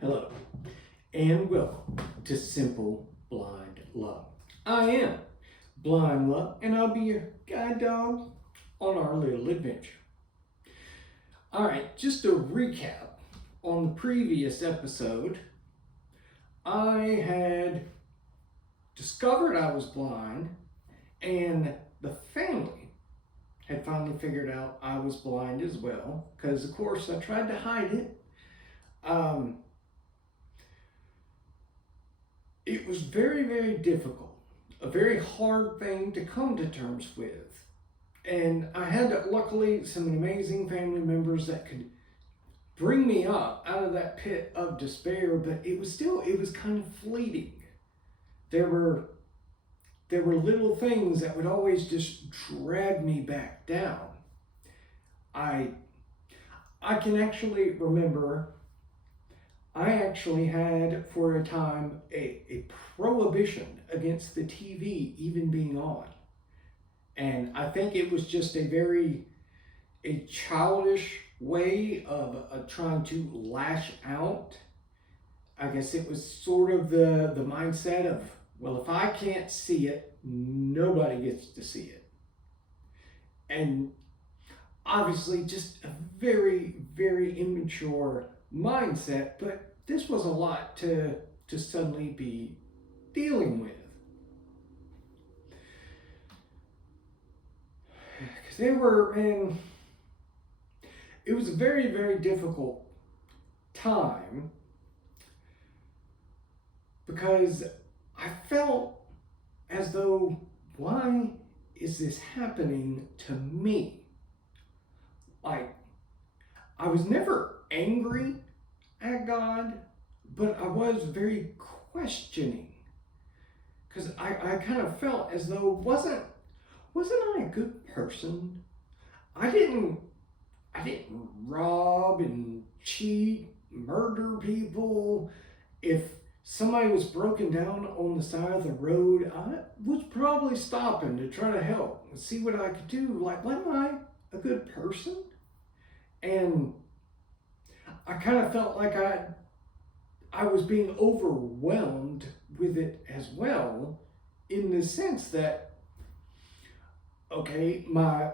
Hello, and welcome to Simple Blind Love. I am Blind Love, and I'll be your guide dog on our little adventure. All right, just a recap on the previous episode. I had discovered I was blind, and the family had finally figured out I was blind as well, because of course I tried to hide it. It was very, very difficult, a very hard thing to come to terms with. And I had, luckily, some amazing family members that could bring me up out of that pit of despair, but it was kind of fleeting. There were little things that would always just drag me back down. I can actually remember I actually had, for a time, a prohibition against the TV even being on. And I think it was just a childish way of trying to lash out. I guess it was sort of the mindset of, well, if I can't see it, nobody gets to see it. And obviously just a very, very immature mindset, but this was a lot to suddenly be dealing with. Because it was a very, very difficult time because I felt as though, why is this happening to me? Like, I was never angry at God, but I was very questioning, because I kind of felt as though wasn't I a good person? I didn't rob and cheat, murder people. If somebody was broken down on the side of the road, I was probably stopping to try to help and see what I could do. Like, wasn't I a good person? And I kind of felt like I was being overwhelmed with it as well, in the sense that, okay, my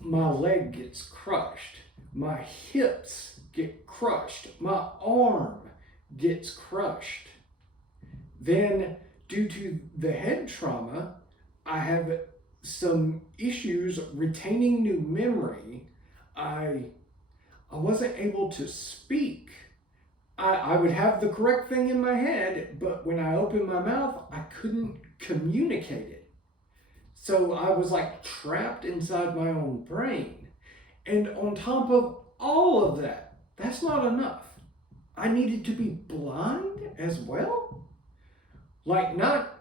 leg gets crushed, my hips get crushed, my arm gets crushed. Then, due to the head trauma, I have some issues retaining new memory. I wasn't able to speak. I would have the correct thing in my head, but when I opened my mouth, I couldn't communicate it. So I was like trapped inside my own brain. And on top of all of that, that's not enough. I needed to be blind as well? Like, not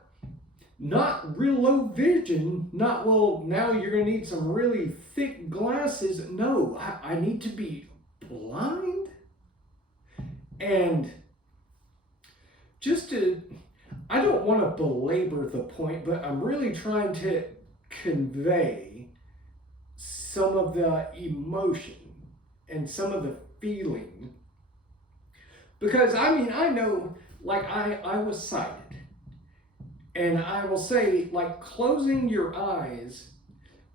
real low vision, not, well, now you're going to need some really thick glasses. No, I need to be blind. And I don't want to belabor the point, but I'm really trying to convey some of the emotion and some of the feeling. Because, I know, like, I was sighted. And I will say, like, closing your eyes,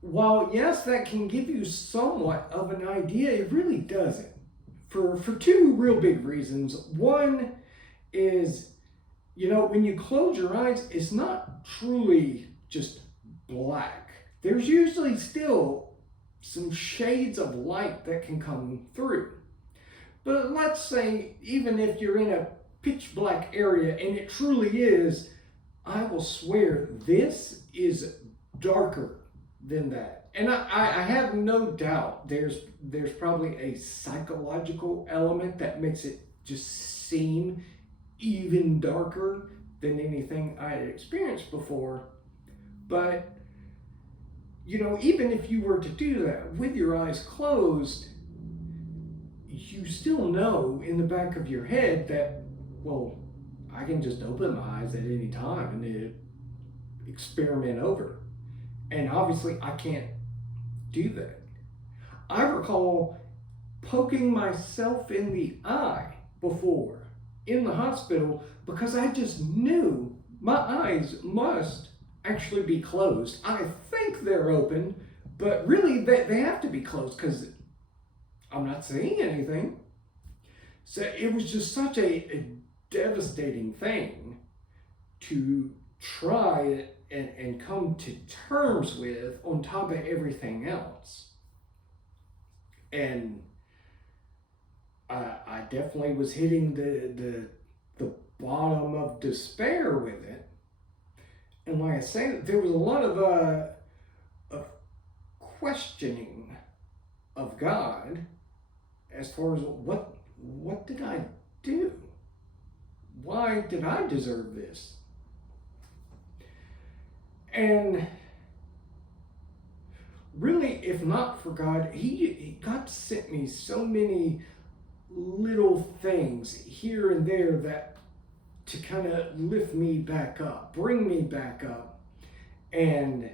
while yes, that can give you somewhat of an idea, it really doesn't. For two real big reasons. One is, when you close your eyes, it's not truly just black. There's usually still some shades of light that can come through. But let's say, even if you're in a pitch black area, and it truly is, I will swear this is darker than that. And I have no doubt there's probably a psychological element that makes it just seem even darker than anything I had experienced before. But, even if you were to do that with your eyes closed, you still know in the back of your head that, well, I can just open my eyes at any time and then experiment over. And obviously I can't do that. I recall poking myself in the eye before in the hospital because I just knew my eyes must actually be closed. I think they're open, but really they have to be closed because I'm not seeing anything. So it was just such a devastating thing to try it and come to terms with on top of everything else. And I definitely was hitting the bottom of despair with it. And like I say, there was a lot of questioning of God as far as what did I do? Why did I deserve this? And really, if not for God, God sent me so many little things here and there that to kind of lift me back up, bring me back up. And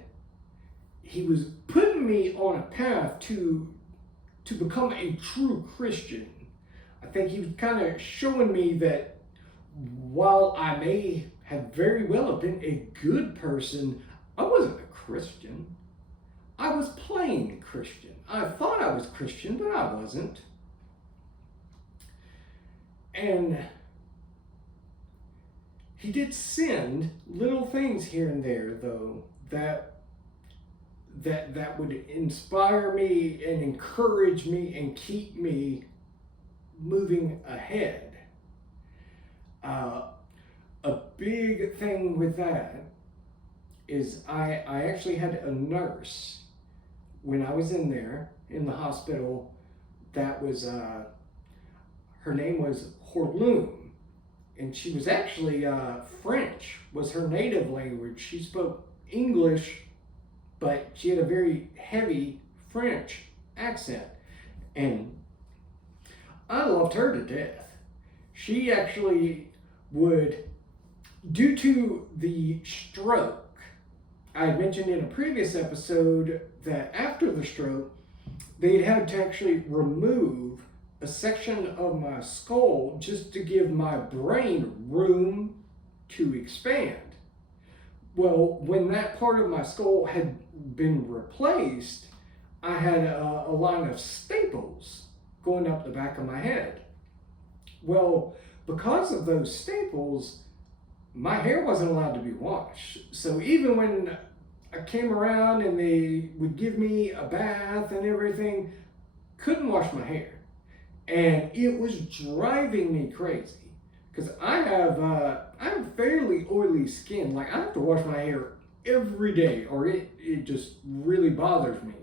he was putting me on a path to become a true Christian. I think he was kind of showing me that while I may have very well have been a good person, I wasn't a Christian. I was playing Christian. I thought I was Christian, but I wasn't. And he did send little things here and there, though, that would inspire me and encourage me and keep me moving ahead. A big thing with that is I actually had a nurse when I was in there in the hospital that was her name was Horloon, and she was actually French was her native language. She spoke English, but she had a very heavy French accent, and I loved her to death. She actually would, due to the stroke, I had mentioned in a previous episode that after the stroke, they'd had to actually remove a section of my skull just to give my brain room to expand. Well, when that part of my skull had been replaced, I had a line of staples going up the back of my head. Well, because of those staples, my hair wasn't allowed to be washed. So even when I came around and they would give me a bath and everything, couldn't wash my hair. And it was driving me crazy because I have fairly oily skin. Like, I have to wash my hair every day or it just really bothers me.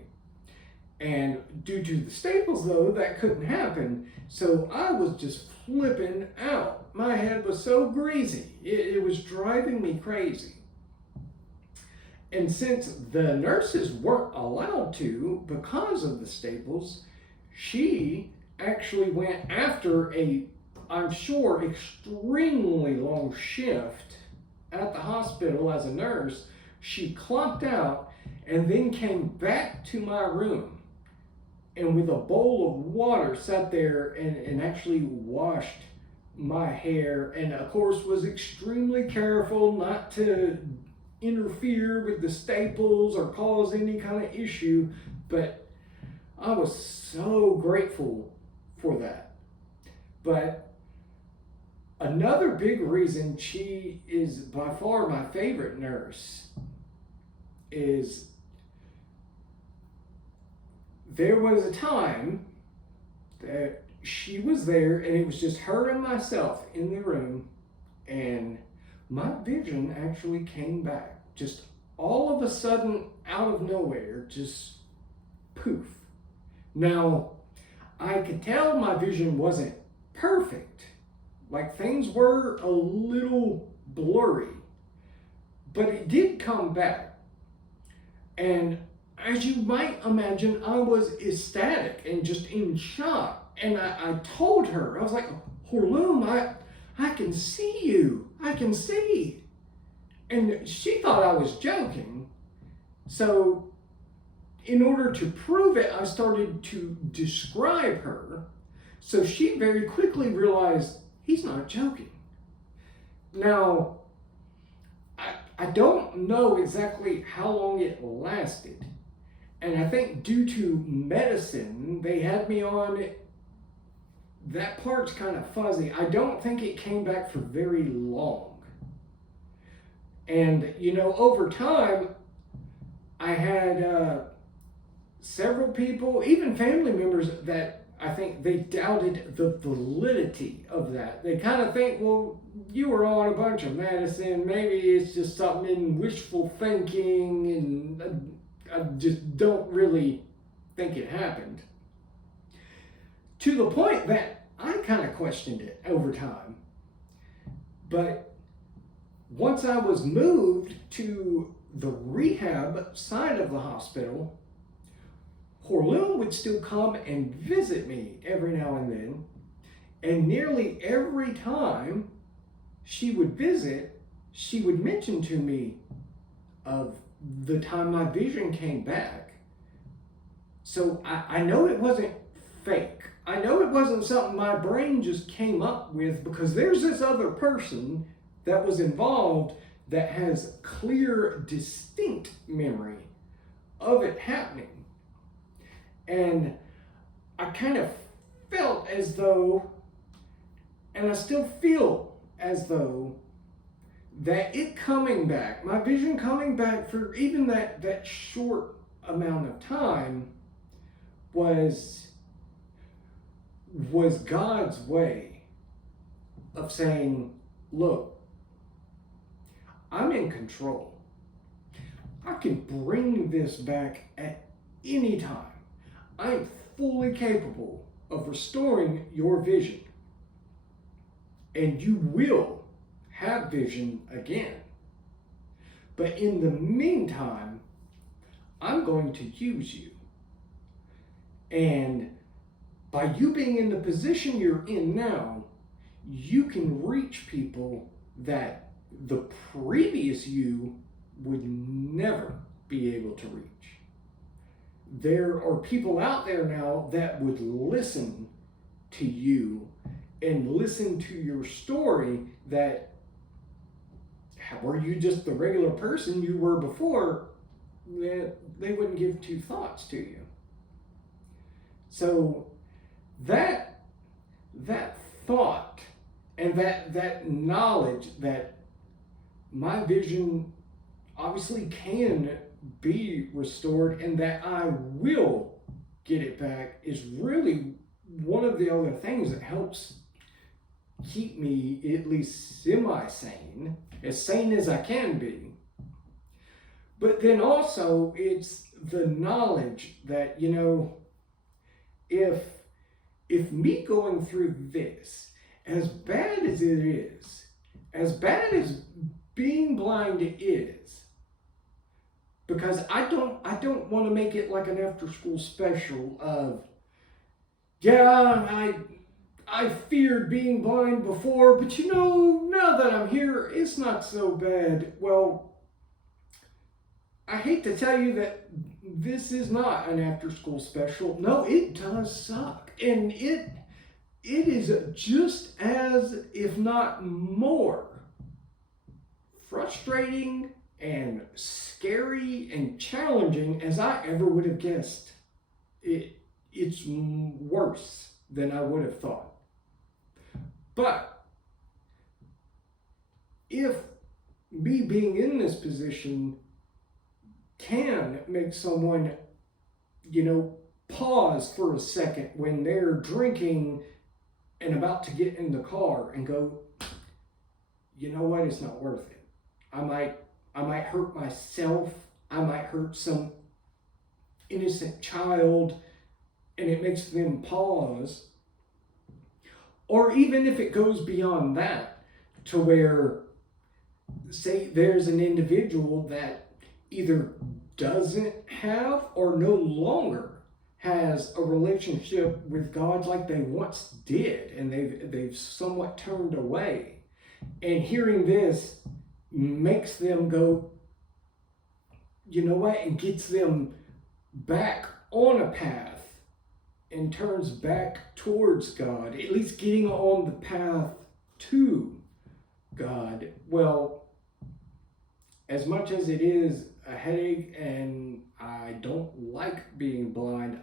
And due to the staples, though, that couldn't happen. So I was just flipping out. My head was so greasy. It was driving me crazy. And since the nurses weren't allowed to because of the staples, she actually went after I'm sure, extremely long shift at the hospital as a nurse. She clocked out and then came back to my room and with a bowl of water sat there and actually washed my hair, and of course was extremely careful not to interfere with the staples or cause any kind of issue. But I was so grateful for that. But another big reason she is by far my favorite nurse is there was a time that she was there and it was just her and myself in the room, and my vision actually came back. Just all of a sudden, out of nowhere, just poof. Now, I could tell my vision wasn't perfect. Like, things were a little blurry, but it did come back. And as you might imagine, I was ecstatic and just in shock. And I told her, I was like, Horloon, I can see you. I can see. And she thought I was joking. So in order to prove it, I started to describe her. So she very quickly realized, He's not joking. Now, I don't know exactly how long it lasted. And I think due to medicine, they had me on. That part's kind of fuzzy. I don't think it came back for very long. And, over time, I had several people, even family members, that I think they doubted the validity of that. They kind of think, well, you were on a bunch of medicine. Maybe it's just something in wishful thinking, and I just don't really think it happened. To the point that I kind of questioned it over time. But once I was moved to the rehab side of the hospital, Horlil would still come and visit me every now and then. And nearly every time she would visit, she would mention to me of the time my vision came back. So I know it wasn't fake. I know it wasn't something my brain just came up with, because there's this other person that was involved that has clear, distinct memory of it happening. And I kind of felt as though, and I still feel as though, that it coming back, my vision coming back for even that short amount of time, was God's way of saying, look, I'm in control. I can bring this back at any time. I'm fully capable of restoring your vision. And you will have vision again. But in the meantime, I'm going to use you. And by you being in the position you're in now, you can reach people that the previous you would never be able to reach. There are people out there now that would listen to you and listen to your story, that were you just the regular person you were before, they wouldn't give two thoughts to you. So that thought and that knowledge that my vision obviously can be restored and that I will get it back is really one of the other things that helps keep me at least semi-sane, as sane as I can be. But then also it's the knowledge that, if me going through this, as bad as it is, as bad as being blind is, because I don't want to make it like an after-school special of, yeah, I feared being blind before, but now that I'm here, it's not so bad. Well, I hate to tell you that this is not an after-school special. No, it does suck. And it is just as, if not more, frustrating and scary and challenging as I ever would have guessed. It's worse than I would have thought. But if me being in this position can make someone, pause for a second when they're drinking and about to get in the car and go, you know what, it's not worth it. I might hurt myself. I might hurt some innocent child, and it makes them pause. Or even if it goes beyond that, to where, say, there's an individual that either doesn't have or no longer has a relationship with God like they once did, and they've somewhat turned away. And hearing this makes them go, you know what, and gets them back on a path and turns back towards God, at least getting on the path to God. Well, as much as it is a headache and I don't like being blind,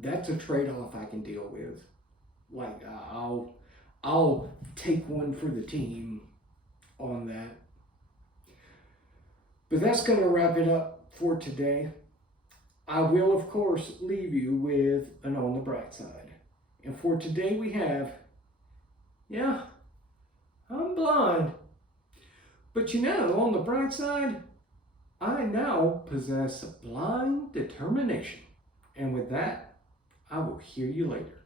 that's a trade-off I can deal with. Like I'll take one for the team on that. But that's going to wrap it up for today. I will, of course, leave you with an on the bright side. And for today we have, yeah, I'm blind. But on the bright side, I now possess blind determination. And with that, I will hear you later.